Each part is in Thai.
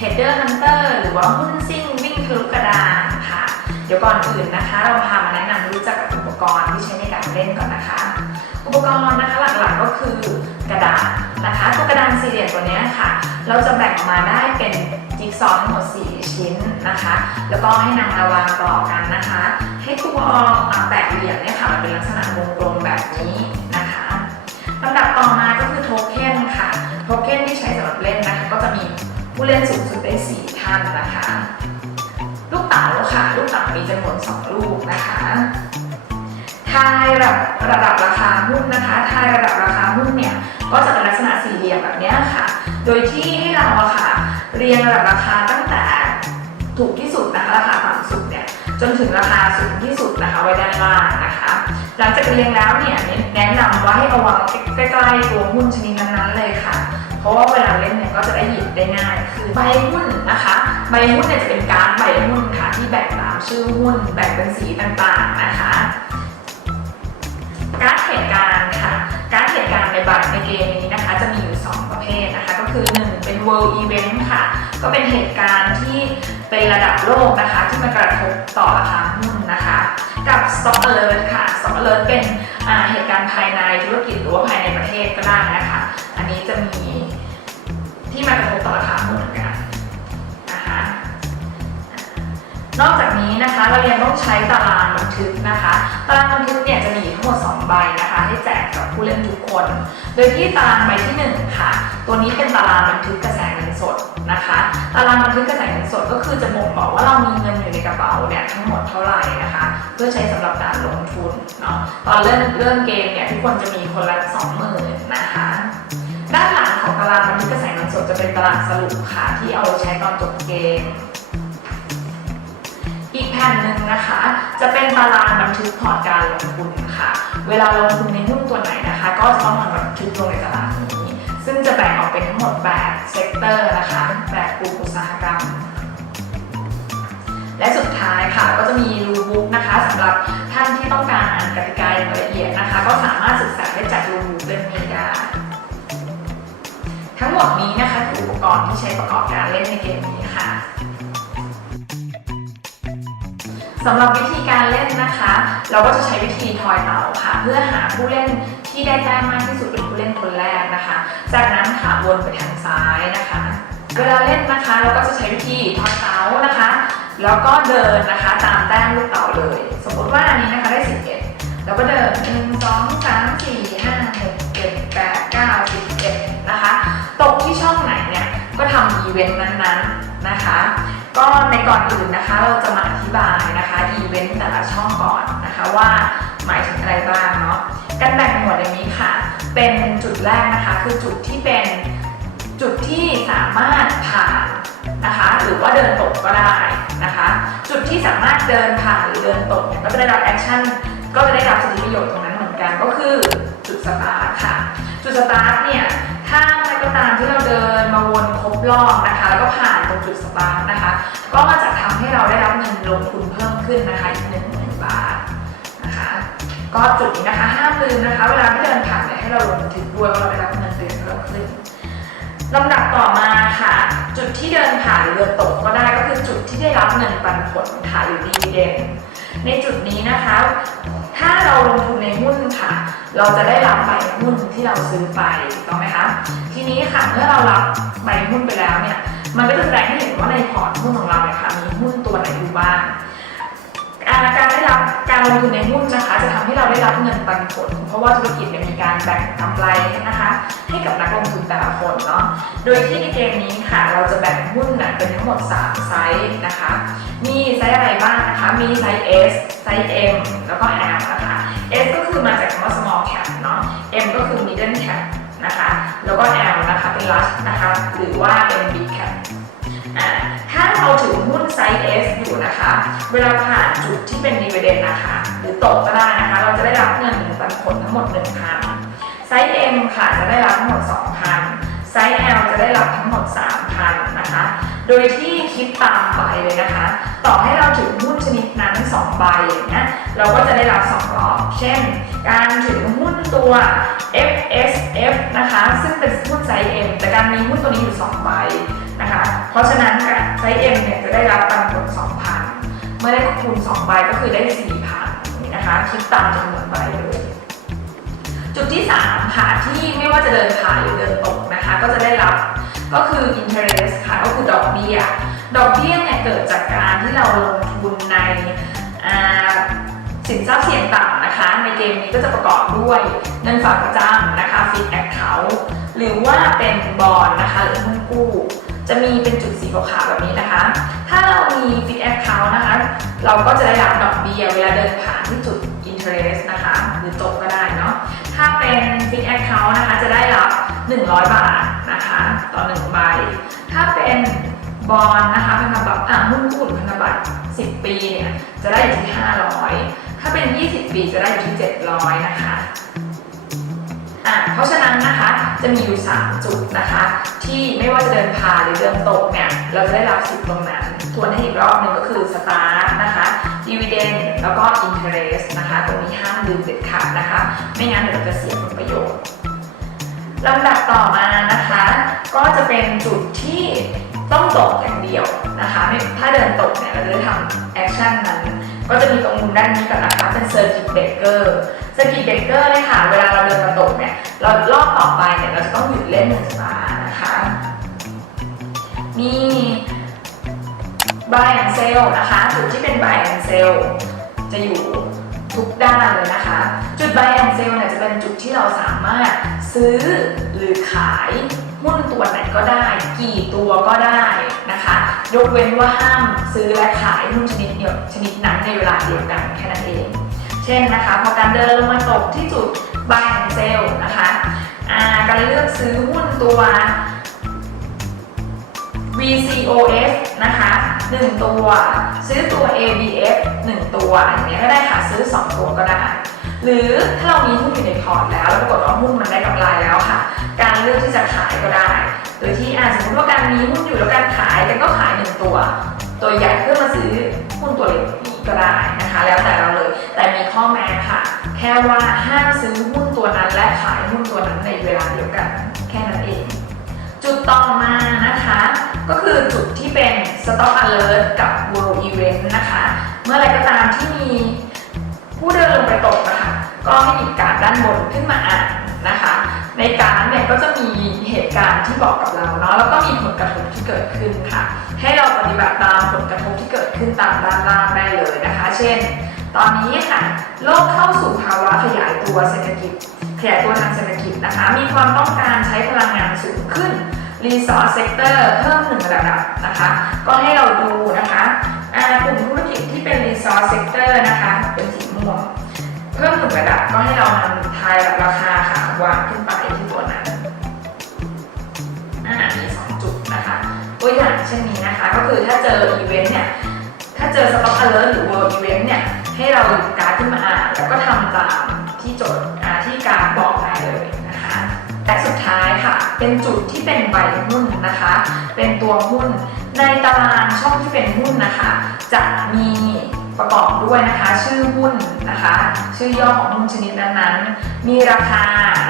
Header Hunter หรือว่าหุ้นซิ่งวิ่งทะลุกระดานค่ะ เดี๋ยวก่อนอื่นนะคะ เราพามาแนะนำรู้จักกับอุปกรณ์ที่ใช้ในการเล่นก่อนนะคะ อุปกรณ์นะคะหลักๆก็คือกระดาษนะคะตัวกระดานสี่เหลี่ยมตัวนี้ค่ะ เราจะแบ่งออกมาได้เป็นจิ๊กซอว์ทั้งหมด 4 ชิ้นนะคะ แล้วก็ให้นำมาวางต่อกันนะคะ ให้ตัวแปดเหลี่ยมเนี่ยค่ะมันเป็นลักษณะวงกลมแบบนี้นะคะลำดับต่อมาก็คือโทเค็นค่ะ โทเค็นที่ใช้สำหรับเล่นนะคะก็จะมี ผู้เล่นสูงสุดได้4ท่านนะคะ ลูกเต๋าค่ะ ลูกเต๋ามีจำนวน2ลูกนะคะทายระดับระดับราคาหุ้นนะคะทายระดับราคาหุ้นเนี่ยก็จะเป็นลักษณะสี่เหลี่ยมแบบนี้ค่ะ โดยที่ให้เราอะค่ะเรียงระดับราคาตั้งแต่ถูกที่สุดนะคะราคาต่ำสุดเนี่ย จนถึงราคาสูงที่สุดนะคะไว้ด้านล่างนะคะ หลังจากเรียงแล้วเนี่ยแนะนำว่าให้เอาวางใกล้ๆตัวหุ้นชนิดนั้นๆเลยค่ะ เพราะว่าเวลาเล่นเนี่ยก็จะได้หยิบได้ง่าย คือใบหุ้นนะคะ ใบหุ้นเนี่ยจะเป็นการใบหุ้นค่ะที่แบ่งตามชื่อหุ้นแบ่งเป็นสีต่างๆนะคะ การเหตุการณ์ค่ะ การเหตุการณ์ในบัตรในเกมนี้นะคะ จะมีอยู่ 2 ประเภทนะคะ ก็คือ 1 เป็น world event ค่ะ ก็เป็นเหตุการณ์ที่ เป็นระดับโลกนะคะ ที่มากระทบต่อราคาหุ้นนะคะ กับ stock alert ค่ะ stock alert เป็นเหตุการณ์ภายในธุรกิจหรือว่าภายในประเทศก็ได้นะคะ อันนี้จะมีที่มากระทบต่อราคาหุ้นเหมือนกัน นอกจากนี้นะคะเรายังต้องใช้ตารางบันทึกนะคะ ตารางบันทึกเนี่ยจะมีทั้งหมด 2 ใบนะคะให้แจกกับผู้เล่นทุกคน โดยที่ตารางใบที่ 1 ค่ะ ตัวนี้เป็นตารางบันทึกกระแสเงินสดนะคะ ตารางบันทึกกระแสเงินสดก็คือจะบ่งบอกว่าเรามีเงินอยู่ในกระเป๋าเนี่ยทั้งหมดเท่าไหร่นะคะ เพื่อใช้สำหรับการลงทุนเนาะตอนเริ่มเริ่มเกมเนี่ยทุกคนจะมีคนละ20,000นะคะด้านหลังของตารางบันทึกกระแสเงินสดจะเป็นตารางสรุปค่ะที่เอาใช้ตอนจบเกม จะเป็นตารางบันทึกพอร์ตการลงทุนค่ะ เวลาลงทุนในหุ้นตัวไหนนะคะ ก็จะต้องมาบันทึกลงในตารางนี้ ซึ่งจะแบ่งออกเป็นทั้งหมด8เซกเตอร์นะคะ8กลุ่มอุตสาหกรรม และสุดท้ายค่ะก็จะมีรูบุ๊กนะคะสำหรับท่านที่ต้องการอ่านกติกาอย่างละเอียดนะคะ ก็สามารถศึกษาได้จากรูบุ๊กเล่มนี้ได้ทั้งหมดนี้นะคะคืออุปกรณ์ที่ใช้ประกอบการเล่นในเกมนี้ค่ะ สำหรับวิธีการเล่นนะคะ เราก็จะใช้วิธีทอยเต๋าค่ะ เพื่อหาผู้เล่นที่ได้แต้มมากที่สุดเป็นผู้เล่นคนแรกนะคะ จากนั้นค่ะวนไปทางซ้ายนะคะ เวลาเล่นนะคะเราก็จะใช้วิธีทอยเต๋านะคะ แล้วก็เดินนะคะตามแต้มลูกเต๋าเลย สมมติว่าอันนี้นะคะได้ 11เราก็เดิน 1 2 3 4 5 6 7 8 9 11นะคะ ตกที่ช่องไหนเนี่ยก็ทำอีเวนต์นั้นๆนะคะ ก็ในก่อนอื่นนะคะเราจะมาอธิบายนะคะอีเวนต์แต่ละช่องก่อนนะคะว่าหมายถึงอะไรบ้างเนาะการแบ่งหมวดอย่างนี้ค่ะ เป็นจุดแรกนะคะ คือจุดที่เป็นจุดที่สามารถผ่านนะคะ หรือว่าเดินตกก็ได้นะคะ จุดที่สามารถเดินผ่านหรือเดินตกก็จะได้รับแอคชั่นก็จะได้รับสิทธิประโยชน์ตรงนั้นเหมือนกันก็คือจุดสตาร์ทค่ะ จุดสตาร์ทเนี่ยถ้าอะไรก็ตามที่เราเดินมาวนครบรอบนะคะแล้วก็ผ่านตรงจุดสตาร์ท ก็จะทำให้เราได้รับเงินลงทุนเพิ่มขึ้นนะคะอีกหนึ่งหมื่นบาทนะคะ ก็จุดนี้นะคะห้ามลืมนะคะ เวลาที่เดินผ่านเนี่ยให้เราลงบันทึกด้วยว่าเราได้รับเงินเดือนเพิ่มขึ้นลำดับต่อมาค่ะ จุดที่เดินผ่านหรือเดินตกก็ได้ก็คือจุดที่ได้รับเงินปันผลค่ะหรือดีเดนในจุดนี้นะคะ ถ้าเราลงทุนในหุ้นค่ะ เราจะได้รับใบหุ้นที่เราซื้อไปถูกต้องไหมคะทีนี้ค่ะเมื่อเรารับใบหุ้นไปแล้วเนี่ย มันก็จะแสดงให้เห็นว่าในพอร์ตหุ้นของเราเนี่ยค่ะมีหุ้นตัวไหนอยู่บ้างอาการได้รับการลงทุนในหุ้นนะคะ จะทำให้เราได้รับเงินปันผล เพราะว่าธุรกิจเนี่ยมีการแบ่งกำไรนะคะ ให้กับนักลงทุนแต่ละคนเนาะโดยที่ในเกมนี้ค่ะ เราจะแบ่งหุ้นนะเป็นทั้งหมด 3 ไซส์นะคะ มีไซส์อะไรบ้างนะคะ มีไซส์ S ไซส์ M แล้วก็ L นะคะ S ก็คือมาจากคำว่า small cap เนาะ M ก็คือ middle cap นะคะ แล้วก็ L นะคะเป็น large นะคะ หรือว่าเป็น big cap อ่าถ้าเราถือหุ้นไซส์ S อยู่นะคะ เวลาผ่านจุดที่เป็น dividend นะคะ หรือตกก็ได้นะคะ เราจะได้รับเงินปันผลทั้งหมด 1,000 ไซส์ M ค่ะจะได้รับทั้งหมด 2,000 ไซส์ L จะได้รับทั้งหมด 3,000 นะคะ โดยที่คิดตามใบเลยนะคะ ต่อให้เราถือหุ้นชนิดนั้น 2 ใบอย่างเงี้ย เราก็จะได้รับ 2 รอบ เช่น การถือหุ้น ตัว FSF นะคะ ซึ่งเป็นหุ้นไซส์ M แต่การมีหุ้นตัวนี้อยู่2ใบนะคะ เพราะฉะนั้นไซส์ M เนี่ยจะได้รับปันผล2,000 เมื่อได้คูณ2ใบก็คือได้ 4,000นี่นะคะคิดตามจำนวนใบเลย จุดที่ 3 ค่ะ ที่ไม่ว่าจะเดินผานหรือเดินตกนะคะ ก็จะได้รับก็คือ interest ค่ะ ก็คือดอกเบี้ย ดอกเบี้ยเนี่ยเกิดจากการที่เราลงทุนในสินทรัพย์เสี่ยงต่ำ นะคะในเกมนี้ก็จะประกอบด้วยเงินฝากประจำนะคะ fixed account หรือว่าเป็นบอลนะคะหรือหุ้นกู้ จะมีเป็นจุดสีขาวๆแบบนี้นะคะ ถ้าเรามี fixed account นะคะ เราก็จะได้รับดอกเบี้ยเวลาเดินผ่านที่จุด interest นะคะ หรือตกก็ได้เนาะถ้าเป็น fixed account นะคะจะได้รับ 100 บาทนะคะต่อ1ใบถ้าเป็นบอลนะคะพันธบัตรอะหุ้นกู้หรือพันธบัตร10 ปีเนี่ยจะได้อยู่ที่ 500 ถ้าเป็น 20 ปีจะได้อยู่ที่ 700 นะคะอะเพราะฉะนั้นนะคะจะมีอยู่ 3 จุดนะคะ ที่ไม่ว่าจะเดินผ่าหรือเดินตกเนี่ยเราจะได้รับสิทธิ์ตรงนั้น ทวนให้อีกรอบหนึ่งก็คือสตาร์ทนะคะดีเวเดนแล้วก็อินเทอร์เรสนะคะ ตรงนี้ห้ามลืมเด็ดขาดนะคะ ไม่งั้นเดี๋ยวเราจะเสียผลประโยชน์ลำดับต่อมานะคะ ก็จะเป็นจุดที่ต้องตกอย่างเดียวนะคะถ้าเดินตกเนี่ยเราจะได้ทำแอคชั่นนั้น ก็จะมีตรงมุมด้านนี้ก่อนนะคะเป็นเซอร์กิตเบเกอร์เซอร์กิตเบเกอร์เลยค่ะเวลาเราเดินมาตกเนี่ยเรารอบต่อไปเนี่ยเราจะต้องหยุดเล่นหนึ่งตานะคะมี buy and sell นะคะจุดที่เป็น buy and sell จะอยู่ทุกด้านเลยนะคะ จุด buy and sell เนี่ยจะเป็นจุดที่เราสามารถซื้อหรือขาย หุ้นตัวไหนก็ได้ กี่ตัวก็ได้นะคะ ยกเว้นว่าห้ามซื้อและขายหุ้นชนิดเดียวชนิดนั้นในเวลาเดียวกันแค่นั้นเอง เช่นนะคะพอการเดินลงมาตกที่จุด buy and sell นะคะาการเลือกซื้อหุ้นตัว VCOF นะคะ 1 ตัว ซื้อตัว ABF 1 ตัวอย่างเงี้ยก็ได้ค่ะซื้อ 2 ตัวก็ได้ หรือถ้าเรามีหุ้นอยู่ในพอร์ตแล้วแล้วปรากฏว่าหุ้นมันได้กำไรแล้วค่ะ การเลือกที่จะขายก็ได้ โดยที่อาสมมติว่าการมีหุ้นอยู่แล้วการขายกันก็ขาย1ตัว ตัวใหญ่เพื่อมาซื้อหุ้นตัวเล็กนี้ก็ได้นะคะ แล้วแต่เราเลย แต่มีข้อแม้ค่ะ แค่ว่าห้ามซื้อหุ้นตัวนั้นและขายหุ้นตัวนั้นในเวลาเดียวกัน แค่นั้นเอง จุดต่อมานะคะ ก็คือจุดที่เป็น Stock Alert กับ World Event นะคะ เมื่อไรก็ตามที่มี ผู้เดินลงไปตกนะคะ ก็ให้หยิบการดด้านบนขึ้นมาอ่านนะคะ ในการเนี่ยก็จะมีเหตุการณ์ที่บอกกับเราเนาะแล้วก็มีผลกระทบที่เกิดขึ้นค่ะ ให้เราปฏิบัติตามผลกระทบที่เกิดขึ้นตามด้านล่างได้เลยนะคะ เช่น ตอนนี้ค่ะโลกเข้าสู่ภาวะขยายตัวเศรษฐกิจขยายตัวทางเศรษฐกิจนะคะ มีความต้องการใช้พลังงานสูงขึ้น Resource Sector เพิ่มหนึ่งระดับนะคะ ก็ให้เราดูนะคะกลุ่มธุรกิจที่เป็น Resource Sector นะคะเป็นสี เพิ่มหนึ่งระดับก็ให้เรานำทายราคาค่ะวางขึ้นไปที่ตัวนั้นอ่ามีสองจุดนะคะตัวอย่างเช่นนี้นะคะ ก็คือถ้าเจออีเวนต์เนี่ย ถ้าเจอ Stock Alert หรือ World Event เนี่ย ให้เราหยิบการ์ดขึ้นมาอ่านแล้วก็ทำตามที่โจทย์อ่าที่การบอกได้เลยนะคะ และสุดท้ายค่ะ เป็นจุดที่เป็นใบหุ้นนะคะ เป็นตัวหุ้น ในตารางช่องที่เป็นหุ้นนะคะ จะมีประกอบด้วยนะคะ ชื่อหุ้น นะคะ ชื่อย่อของหุ้นชนิดนั้นๆ มีราคา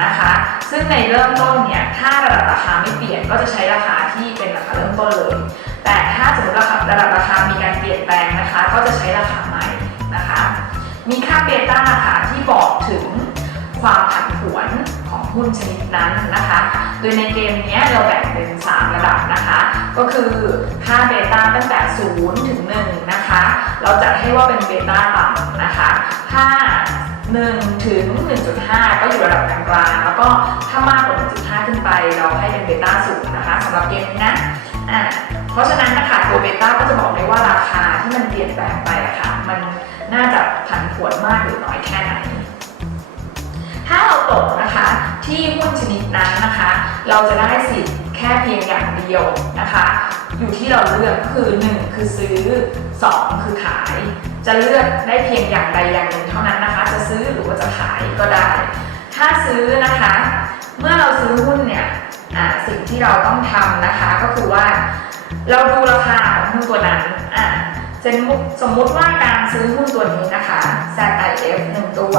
นะคะ ซึ่งในเริ่มต้นเนี่ยถ้าระดับราคาไม่เปลี่ยนก็จะใช้ราคาที่เป็นราคาเริ่มต้นเลย แต่ถ้าสมมติราคาระดับราคามีการเปลี่ยนแปลงนะคะ ก็จะใช้ราคาใหม่นะคะ มีค่าเบต้าค่ะที่บอกถึงความผันผวน หุ้นชนิดนั้นนะคะ โดยในเกมนี้เราแบ่งเป็น 3 ระดับนะคะ ก็คือค่าเบต้าตั้งแต่ 0 ถึง 1 นะคะ เราจัดให้ว่าเป็นเบต้าต่ำนะคะถ้า1ถึง 1.5 ก็อยู่ระดับกลางๆแล้วก็ถ้ามากกว่า 1.5 ขึ้นไป เราให้เป็นเบต้าสูงนะคะสำหรับเกมนี้นะอ่าเพราะฉะนั้นนะคะตัวเบต้าก็จะบอกได้ว่าราคาที่มันเปลี่ยนแปลงไปอะค่ะมันน่าจะผันผวนมากหรือน้อยแค่ไหน ถ้าเราตกนะคะที่หุ้นชนิดนั้นนะคะ เราจะได้สิทธิ์แค่เพียงอย่างเดียวนะคะ อยู่ที่เราเลือกคือ 1 คือซื้อ 2 คือขาย จะเลือกได้เพียงอย่างใดอย่างหนึ่งเท่านั้นนะคะ จะซื้อหรือว่าจะขายก็ได้ ถ้าซื้อนะคะ เมื่อเราซื้อหุ้นเนี่ยสิ่งที่เราต้องทำนะคะก็คือว่า เราดูราคาของหุ้นตัวนั้นอ่าสมมุติว่าการซื้อหุ้นตัวนี้นะคะ ZIF หนึ่งตัว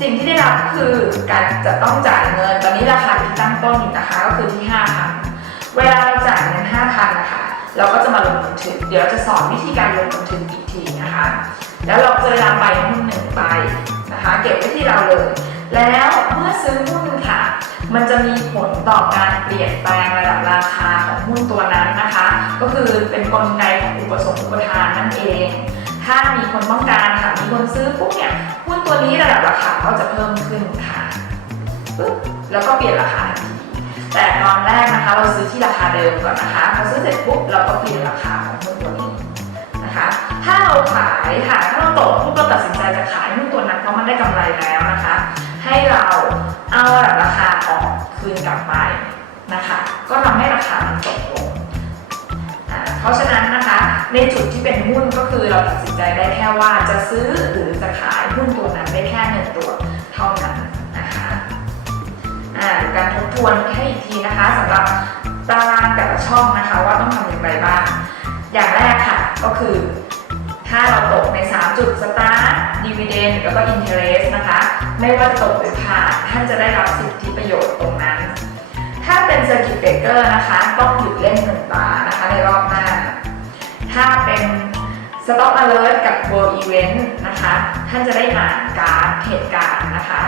สิ่งที่ได้รับคือการจะต้องจ่ายเงิน ตอนนี้ราคาที่ตั้งต้นอยู่นะคะก็คือที่5,000เวลาเราจ่ายเงิน5,000นะคะ เราก็จะมาลงบันทึก เดี๋ยวจะสอนวิธีการลงบันทึกอีกทีนะคะ แล้วเราจะนำใบหุ้นหนึ่งใบนะคะ เก็บไว้ที่เราเลย แล้วเมื่อซื้อหุ้นค่ะ มันจะมีผลต่อการเปลี่ยนแปลงระดับราคาของหุ้นตัวนั้นนะคะ ก็คือเป็นกลไกของอุปสงค์อุปทานนั่นเอง ถ้ามีคนต้องการค่ะ มีคนซื้อปุ๊บเนี่ย ตัวนี้ระดับราคาก็จะเพิ่มขึ้นค่ะปุ๊บแล้วก็เปลี่ยนราคาทันทีแต่ตอนแรกนะคะ เราซื้อที่ราคาเดิมก่อนนะคะพอซื้อเสร็จปุ๊บเราก็เปลี่ยนราคาของหุ้นตัวนี้นะคะ ถ้าเราขายค่ะถ้าเราตกปุ๊บเราตัดสินใจจะขายหุ้นตัวนั้นเพราะมันได้กำไรแล้วนะคะ ให้เราเอาระดับราคาออกคืนกลับไปนะคะ ก็ทำให้ราคามันตกลง ราะฉะนั้นนะคะในจุดที่เป็นหุ้นก็คือเราตัดสินใจได้แค่ว่าจะซื้อหรือจะขายหุ้นตัวนั้นได้แค่หนึ่งตัวเท่านั้นนะคะอ่าการทบทวนให้อีกทีนะคะสำหรับตารางแต่ละช่องนะคะว่าต้องทำอย่างไรบ้าง อย่างแรกค่ะก็คือ ถ้าเราตกใน 3 จุดสตาร์ดีเวเดนแล้วก็อินเทเรสนะคะ ไม่ว่าจะตกหรือผ่านท่านจะได้รับสิทธิประโยชน์ตรงนั้น ถ้าเป็นเซอร์กิตเบรกเกอร์นะคะ ต้องหยุดเล่นหนึ่งตานะคะในรอบหน้า ถ้าเป็น Stop Alert กับ World Event นะคะ ท่านจะได้อ่านการ์ดเหตุการณ์นะคะ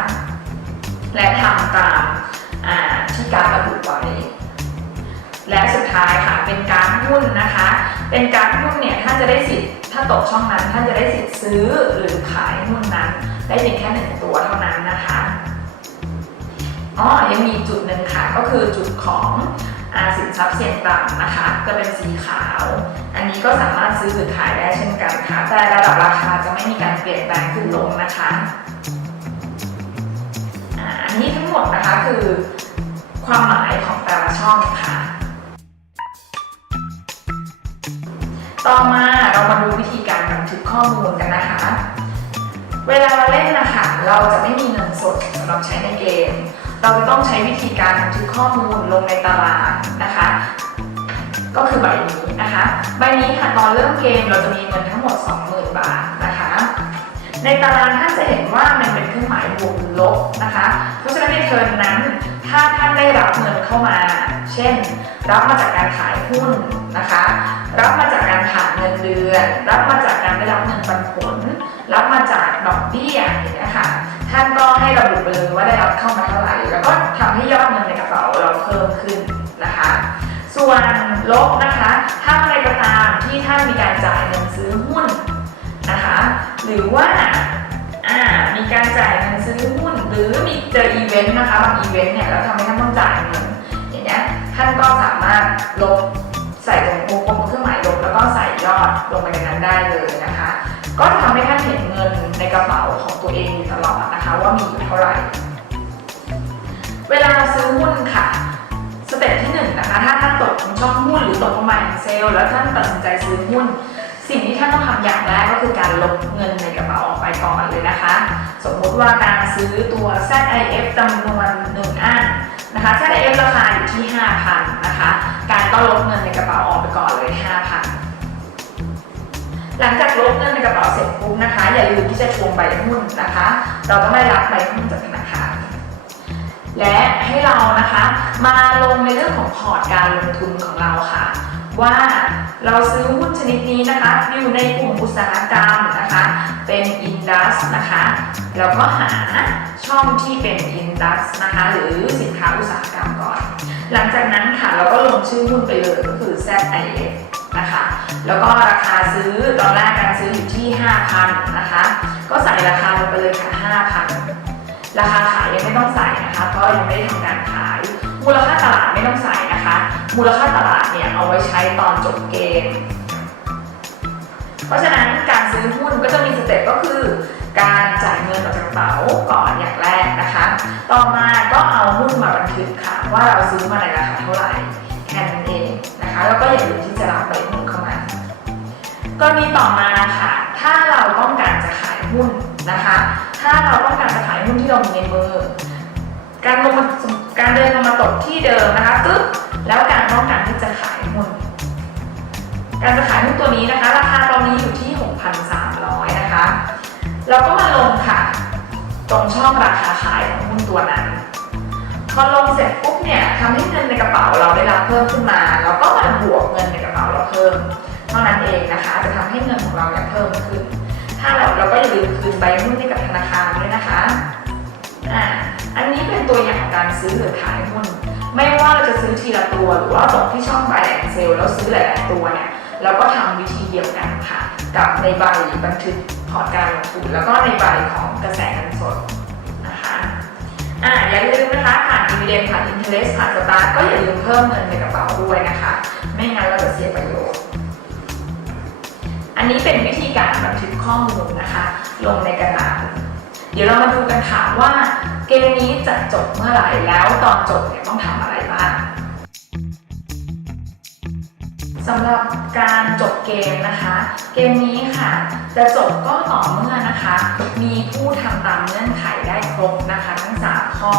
และทำตามที่การระบุไว้ และสุดท้ายค่ะเป็นการหุ้นนะคะ เป็นการหุ้นเนี่ยท่านจะได้สิทธิ์ถ้าตกช่องนั้น ท่านจะได้สิทธิ์ซื้อหรือขายหุ้นนั้น ได้เพียงแค่หนึ่งตัวเท่านั้นนะคะอ๋อยังมีจุดหนึ่งค่ะก็คือจุดของ สินทรัพย์เสี่ยงต่ำนะคะ จะเป็นสีขาว อันนี้ก็สามารถซื้อหรือขายได้เช่นกันค่ะ แต่ระดับราคาจะไม่มีการเปลี่ยนแปลงขึ้นลงนะคะอันนี้ทั้งหมดนะคะคือความหมายของแต่ละช่องค่ะ ต่อมาเรามาดูวิธีการบันทึกข้อมูลกันนะคะ เวลาเราเล่นนะคะเราจะไม่มีเงินสดสำหรับใช้ในเกม เราจะต้องใช้วิธีการบันทึกข้อมูลลงในตารางนะคะ ก็คือใบนี้นะคะ ใบนี้ค่ะตอนเริ่มเกมเราจะมีเงินทั้งหมด 20,000 บาทนะคะ ในตารางท่านจะเห็นว่ามันเป็นเครื่องหมายบวกหรือลบนะคะ เพราะฉะนั้นในเทิร์นนั้น ถ้าท่านได้รับเงินเข้ามา เช่น รับมาจากการขายหุ้นนะคะ รับมาจากการผ่านเงินเดือน รับมาจากการได้รับเงินปันผล รับมาจากดอกเบี้ยอย่างเงี้ยค่ะท่านก็ให้ระบุไปเลยว่าได้รับเข้ามาเท่าไหร่ แล้วก็ทำให้ยอดเงินในกระเป๋าเราเพิ่มขึ้นนะคะ ส่วนลบนะคะ ถ้าอะไรก็ตามที่ท่านมีการจ่ายเงินซื้อหุ้นนะคะ หรือว่าอ่ามีการจ่ายเงินซื้อหุ้น หรือมีเจออีเวนต์นะคะบางอีเวนต์เนี่ยแล้วทำให้ท่านต้องจ่ายเงินอย่างเงี้ยท่านก็สามารถลบ ใส่ตรงวงกลมเครื่องหมายลบแล้วก็ใส่ยอดลงไปในนั้นได้เลยนะคะ ก็จะทำให้ท่านเห็นเงินในกระเป๋าของตัวเองตลอดนะคะ ว่ามีอยู่เท่าไหร่ เวลาเราซื้อหุ้นค่ะสเต็ปที่หนึ่งนะคะถ้าท่านตกตรงช่องหุ้นหรือตกประมาณเซลล์แล้วท่านตัดสินใจซื้อหุ้น สิ่งที่ท่านต้องทำอย่างแรกก็คือการลบเงินในกระเป๋าออกไปก่อนเลยนะคะ สมมติว่าการซื้อตัว ZIF จำนวนหนึ่งอันนะคะ ZIF ราคาอยู่ที่ 5,000 นะคะ การก็ลบเงินในกระเป๋าออกไปก่อนเลย 5,000 หลังจากลบเงินในกระเป๋าเสร็จปุ๊บนะคะ อย่าลืมที่จะทวงใบหุ้นนะคะ เราต้องได้รับใบหุ้นจากธนาคารและให้เรานะคะมาลงในเรื่องของพอร์ตการลงทุนของเราค่ะ ว่าเราซื้อหุ้นชนิดนี้นะคะ อยู่ในกลุ่มอุตสาหกรรมนะคะ เป็นอินดัสนะคะแล้วก็หาช่องที่เป็นอินดัสนะคะ หรือสินค้าอุตสาหกรรมก่อน หลังจากนั้นค่ะเราก็ลงชื่อหุ้นไปเลยก็คือ ZIF นะคะ แล้วก็ราคาซื้อตอนแรกการซื้ออยู่ที่ 5,000 นะคะ ก็ใส่ราคาลงไปเลยค่ะ 5,000 ราคาขายยังไม่ต้องใส่นะคะ เพราะยังไม่ได้ทำการขาย มูลค่าตลาดไม่ต้องใส่นะคะ มูลค่าตลาดเนี่ยเอาไว้ใช้ตอนจบเกม เพราะฉะนั้นการซื้อหุ้นก็จะมีสเต็ปก็คือ การจ่ายเงินออกจากกระเป๋าก่อนอย่างแรกนะคะ ต่อมาก็เอาหุ้นมาบันทึกค่ะ ว่าเราซื้อมาในราคาเท่าไหร่แค่นั้นเองนะคะแล้วก็อย่าลืมที่จะรับใบหุ้นเข้ามากรณีต่อมาค่ะ ถ้าเราต้องการจะขายหุ้นนะคะ ถ้าเราต้องการจะขายหุ้นที่เรามีในมือ การลงมาการเดินลงมาตกที่เดิมนะคะปึ๊บแล้วการต้องการที่จะขายหุ้นการจะขายหุ้นตัวนี้นะคะ ราคาตอนนี้อยู่ที่ 6,300 นะคะ เราก็มาลงค่ะ ตรงช่องราคาขายของหุ้นตัวนั้น พอลงเสร็จปุ๊บเนี่ยทำให้เงินในกระเป๋าเราได้รับเพิ่มขึ้นมาแล้วก็มาบวกเงินในกระเป๋าเราเพิ่ม เท่านั้นเองนะคะ จะทำให้เงินของเราเนี่ยเพิ่มขึ้น ถ้าเราเราก็อย่าลืมคืนใบหุ้นให้กับธนาคารด้วยนะคะอ่าอันนี้เป็นตัวอย่างของการซื้อหรือขายหุ้น ไม่ว่าเราจะซื้อทีละตัวหรือว่าตกที่ช่อง buy and sell แล้วซื้อหลายๆตัวเนี่ยเราก็ทำวิธีเดียวกันค่ะ กับในใบบันทึกพอร์ตการลงทุนแล้วก็ในใบของกระแสเงินสดนะคะอ่าอย่าลืมนะคะผ่านดีเวเดนผ่านอินเทอร์เน็ตผ่านสตาร์ก็อย่าลืมเพิ่มเงินในกระเป๋าด้วยนะคะ ไม่งั้นเราจะเสียประโยชน์ นี้เป็นวิธีการบันทึกข้อมูลนะคะ ลงในกระดาษ เดี๋ยวเรามาดูกันค่ะว่า เกมนี้จะจบเมื่อไหร่แล้วตอนจบเนี่ยต้องทำอะไรบ้างสำหรับการจบเกมนะคะ เกมนี้ค่ะ จะจบก็ต่อเมื่อนะคะ มีผู้ทำตามเงื่อนไขได้ครบนะคะ ทั้ง 3 ข้อ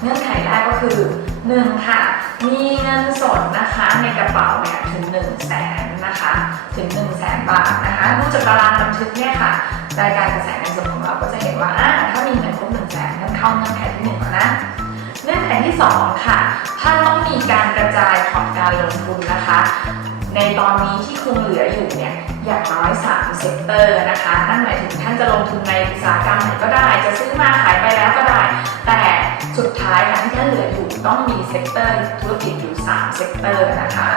เงื่อนไขแรกก็คือ หนึ่งค่ะ มีเงินสดนะคะในกระเป๋าเนี่ยถึง1นึ่งแสนนะคะถึง1นึ่งแสนบาทนะคะดูจากตารางบันทึกเนี่ยค่ะรายการกระแสเงินสดของเราก็จะเห็นว่าอ่าถ้ามีเงินครบหนึ่งแสนนั่นเข้าเงื่อนไขที่1แล้วนะเงื่อนไขที่ 2 ค่ะ ลงทุนนะคะ ในตอนนี้ที่คงเหลืออยู่เนี่ยอย่างน้อย3เซกเตอร์นะคะนั่นหมายถึงท่านจะลงทุนในอุตสาหกรรมไหนก็ได้ จะซื้อมาขายไปแล้วก็ได้ แต่สุดท้ายค่ะที่ท่านเหลืออยู่ต้องมีเซกเตอร์ธุรกิจอยู่3เซกเตอร์นะคะ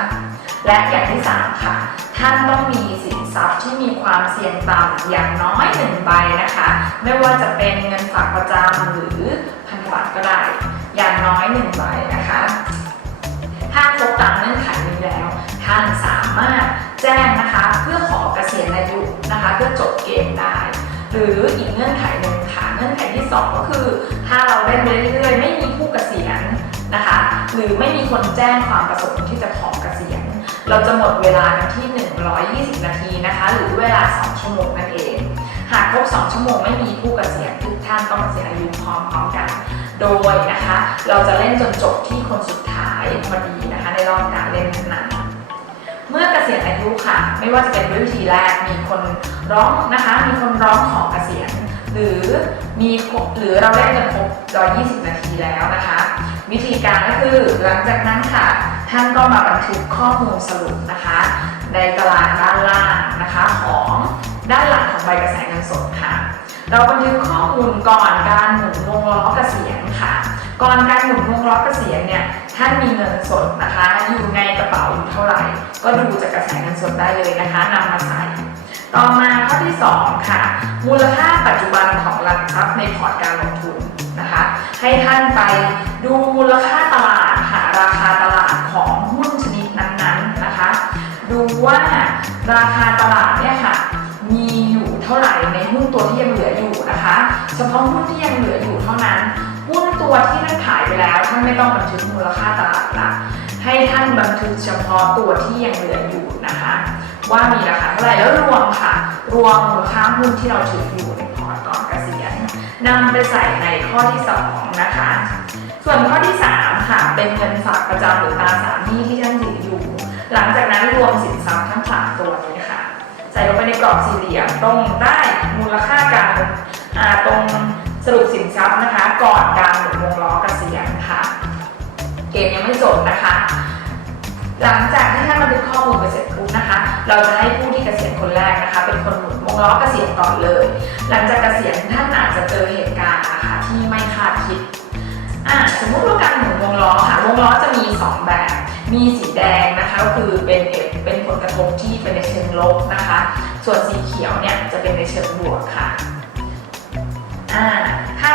และอย่างที่ 3 ค่ะ ท่านต้องมีสินทรัพย์ที่มีความเสี่ยงต่ำอย่างน้อยหนึ่งใบนะคะ ไม่ว่าจะเป็นเงินฝากประจำหรือพันธบัตรก็ได้ อย่างน้อยหนึ่งใบนะคะ ถ้าครบตามเงื่อนไขนี้แล้ว ท่านสามารถแจ้งนะคะเพื่อขอเกษียณอายุนะคะ เพื่อจบเกมได้ หรืออีกเงื่อนไขหนึ่งค่ะเงื่อนไขที่ 2 ก็คือ ถ้าเราเล่นไปเรื่อยๆไม่มีผู้เกษียณนะคะ หรือไม่มีคนแจ้งความประสงค์ที่จะขอเกษียณ เราจะหมดเวลากันที่ 120 นาทีนะคะ หรือเวลา 2 ชั่วโมงนั่นเอง หากครบ 2 ชั่วโมงไม่มีผู้เกษียณทุกท่านต้องเกษียณอายุพร้อมๆกัน โดยนะคะ เราจะเล่นจนจบที่คนสุดท้ายพอดีนะคะ ในรอบการเล่นนั้นเมื่อเกษียณอายุค่ะ ไม่ว่าจะเป็นด้วยวิธีแรกมีคนร้องนะคะ มีคนร้องขอเกษียณหรือมีหรือเราเล่นจนครบ120 นาทีแล้วนะคะ วิธีการก็คือหลังจากนั้นค่ะ ท่านก็มาบันทึกข้อมูลสรุปนะคะ ในตารางด้านล่างนะคะของด้านหลังของใบกระแสเงินสดค่ะ เราบันทึกข้อมูลก่อนการหมุนวงล้อเกษียณ ก่อนการหมุนวงล้อเกษียณเนี่ยท่านมีเงินสดนะคะอยู่ในกระเป๋าอยู่เท่าไหร่ ก็ดูจากกระแสเงินสดได้เลยนะคะนำมาใส่ต่อมาข้อที่ 2 ค่ะ มูลค่าปัจจุบันของหลักทรัพย์ในพอร์ตการลงทุนนะคะ ให้ท่านไปดูมูลค่าตลาดค่ะราคาตลาดของหุ้นชนิดนั้นๆนะคะ ดูว่าราคาตลาดเนี่ยค่ะมีอยู่เท่าไหร่ในหุ้นตัวที่ยังเหลืออยู่นะคะ เฉพาะหุ้นที่ยังเหลืออยู่เท่านั้น หุ้นตัวที่ท่านขายไปแล้วท่านไม่ต้องบันทึกมูลค่าตลาดละให้ท่านบันทึกเฉพาะตัวที่ยังเหลืออยู่นะคะ ว่ามีราคาเท่าไหร่แล้วรวมค่ะ รวมมูลค่าหุ้นที่เราถืออยู่ในพอร์ตก่อนเกษียณนำไปใส่ในข้อที่สองนะคะ ส่วนข้อที่3ค่ะเป็นเงินฝากประจำหรือตราสารหนี้ที่ท่านถืออยู่ หลังจากนั้นรวมสินทรัพย์ทั้งสามตัวนี้ค่ะใส่ลงไปในกรอบสี่เหลี่ยมตรงได้มูลค่าการอาตรง สรุปสินทรัพย์นะคะ ก่อนการหมุนวงล้อเกษียณค่ะ เกมยังไม่จบนะคะ หลังจากที่ท่านบันทึกข้อมูลไปเสร็จปุ๊บนะคะ เราจะให้ผู้ที่เกษียณคนแรกนะคะ เป็นคนหมุนวงล้อเกษียณก่อนเลย หลังจากเกษียณท่านอาจจะเจอเหตุการณ์นะคะที่ไม่คาดคิดอ่าสมมุติว่าการหมุนวงล้อค่ะ วงล้อจะมี 2 แบบ มีสีแดงนะคะก็คือเป็นเอฟเป็นผลกระทบที่เป็นในเชิงลบนะคะ ส่วนสีเขียวเนี่ยจะเป็นในเชิงบวกค่ะ อ่าถ้า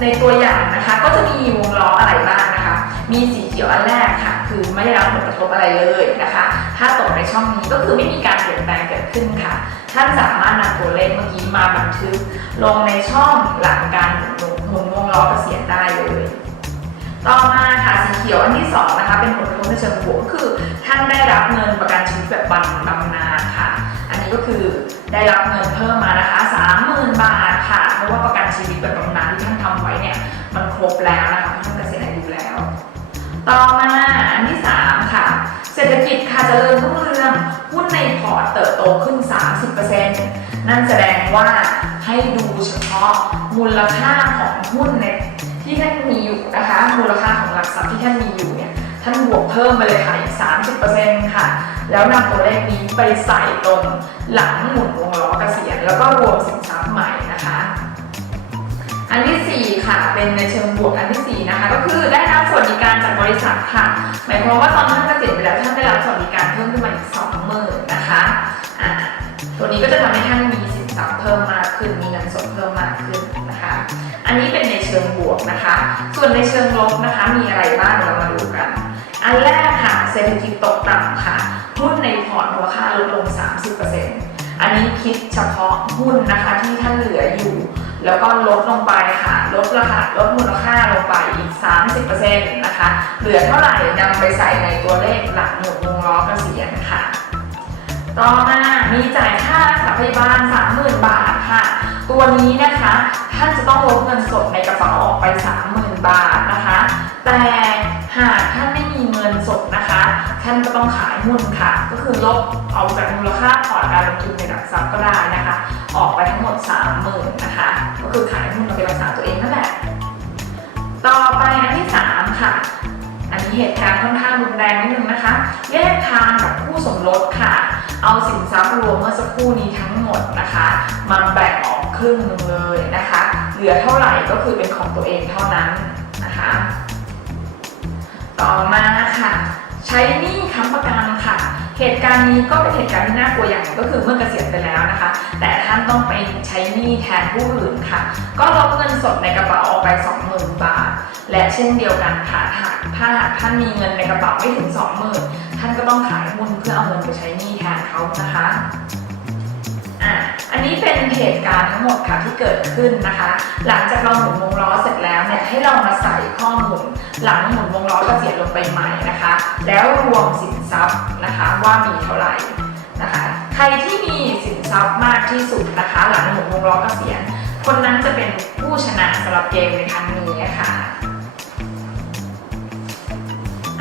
ในตัวอย่างนะคะก็จะมีวงล้ออะไรบ้างนะคะ มีสีเขียวอันแรกค่ะ คือไม่ได้รับผลกระทบอะไรเลยนะคะ ถ้าตกในช่องนี้ก็คือไม่มีการเปลี่ยนแปลงเกิดขึ้นค่ะ ท่านสามารถนำตัวเลขเมื่อกี้มาบันทึก ลงในช่องหลังการหมุนหมุนวงล้อเกษียณได้เลย ต่อมาค่ะสีเขียวอันที่สองนะคะเป็นผลกระทบในเชิงบวกก็คือท่านได้รับเงินประกันชีวิตแบบบำบำนาญค่ะ อันนี้ก็คือได้รับเงินเพิ่มมานะคะ30,000 บาทค่ะ ราะว่าประกันชีวิตแบบบำนาญที่ท่านทำไว้เนี่ยมันครบแล้วนะคะท่านเกษียณอายุแล้ว ต่อมาอันที่ 3 ค่ะ เศรษฐกิจค่ะเจริญรุ่งเรืองหุ้นในพอร์ตเติบโตขึ้น 30%นั่นแสดงว่าให้ดูเฉพาะมูลค่าของหุ้นในที่ท่านมีอยู่นะคะ มูลค่าของหลักทรัพย์ที่ท่านมีอยู่เนี่ยท่านบวกเพิ่มไปเลยค่ะอีก 30%ค่ะ แล้วนำตัวเลขนี้ไปใส่ตรงหลังหมุนวงล้อเกษียณแล้วก็รวมสินทรัพย์ใหม่นะคะ อันที่ 4 ค่ะ เป็นในเชิงบวกอันที่ 4 นะคะ ก็คือได้รับสวัสดิการจากบริษัทค่ะ หมายความว่าตอนท่านเกษียณไปแล้วท่านได้รับสวัสดิการเพิ่มขึ้นมาอีก20,000นนะคะอ่าตัวนี้ก็จะทำให้ท่านมีสินทรัพย์เพิ่มมากขึ้น มีเงินสดเพิ่มมากขึ้นนะคะ อันนี้เป็นในเชิงบวกนะคะ ส่วนในเชิงลบนะคะ มีอะไรบ้างเรามาดูกัน อันแรกค่ะเศรษฐกิจตกต่ำค่ะหุ้นในพอร์ตมูลค่าลดลง 30%อันนี้คิดเฉพาะหุ้นนะคะที่ท่านเหลืออยู่ แล้วก็ลดลงไปค่ะลดราคาลดมูลค่าลงไปอีก 30%นะคะเหลือเท่าไหร่นำไปใส่ในตัวเลขหลักหมุนวงล้อเกษียณค่ะ ต่อมามีจ่ายค่ารักษาพยาบาล 30,000 บาทค่ะ ตัวนี้นะคะท่านจะต้องลดเงินสดในกระเป๋าออกไป 30,000 บาทนะคะ แต่หากท่านไม่มีเงินสดนะคะ ท่านก็ต้องขายหุ้นค่ะ ก็คือลบเอาจากมูลค่าพอร์ตการลงทุนในหลักทรัพย์ก็ได้นะคะ ออกไปทั้งหมด 30,000นะคะ ก็คือขายหุ้นเอาไปรักษาตัวเองนั่นแหละ ต่อไปอันที่ 3 ค่ะ อันนี้เหตุการณ์ค่อนข้างรุนแรงนิดนึงนะคะ แยกทางกับคู่สมรสค่ะ เอาสินทรัพย์รวมเมื่อสักครู่นี้ทั้งหมดนะคะมาแบ่งออกครึ่งหนึงเลยนะคะ เหลือเท่าไหร่ก็คือเป็นของตัวเองเท่านั้นนะคะ ต่อมาค่ะ ใช้หนี้ค้ำประกันค่ะ เหตุการณ์นี้ก็เป็นเหตุการณ์ที่น่ากลัวอย่างหนึ่งก็คือเมื่อเกษียณไปแล้วนะคะ แต่ท่านต้องไปใช้หนี้แทนผู้อื่นค่ะ ก็ลดเงินสดในกระเป๋าออกไป 20,000 บาท และเช่นเดียวกันค่ะถ้าถ้าหากท่านมีเงินในกระเป๋าไม่ถึง 20,000 ท่านก็ต้องขายหุ้นเพื่อเอาเงินไปใช้หนี้แทนเขานะคะ อันนี้เป็นเหตุการณ์ทั้งหมดค่ะที่เกิดขึ้นนะคะ หลังจากเราหมุนวงล้อเสร็จแล้วเนี่ยให้เรามาใส่ข้อมูลหลังหมุนวงล้อเกษียณลงไปใหม่นะคะ แล้วรวมสินทรัพย์นะคะว่ามีเท่าไหร่นะคะ ใครที่มีสินทรัพย์มากที่สุดนะคะ หลังหมุนวงล้อเกษียณคนนั้นจะเป็นผู้ชนะสำหรับเกมในครั้งนี้ค่ะ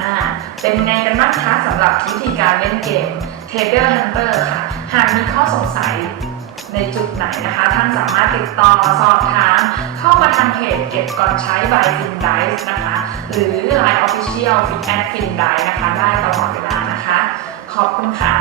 อ่าเป็นไงกันบ้างคะสำหรับวิธีการเล่นเกม Table Hunter ค่ะ หากมีข้อสงสัย ในจุดไหนนะคะ ท่านสามารถติดต่อสอบถาม เข้ามาทางเพจเก็บก่อนใช้บายฟินไดส์นะคะ หรือ Line Official Fit แอดฟินไดนะคะ ได้ตลอดเวลานะคะ ขอบคุณค่ะ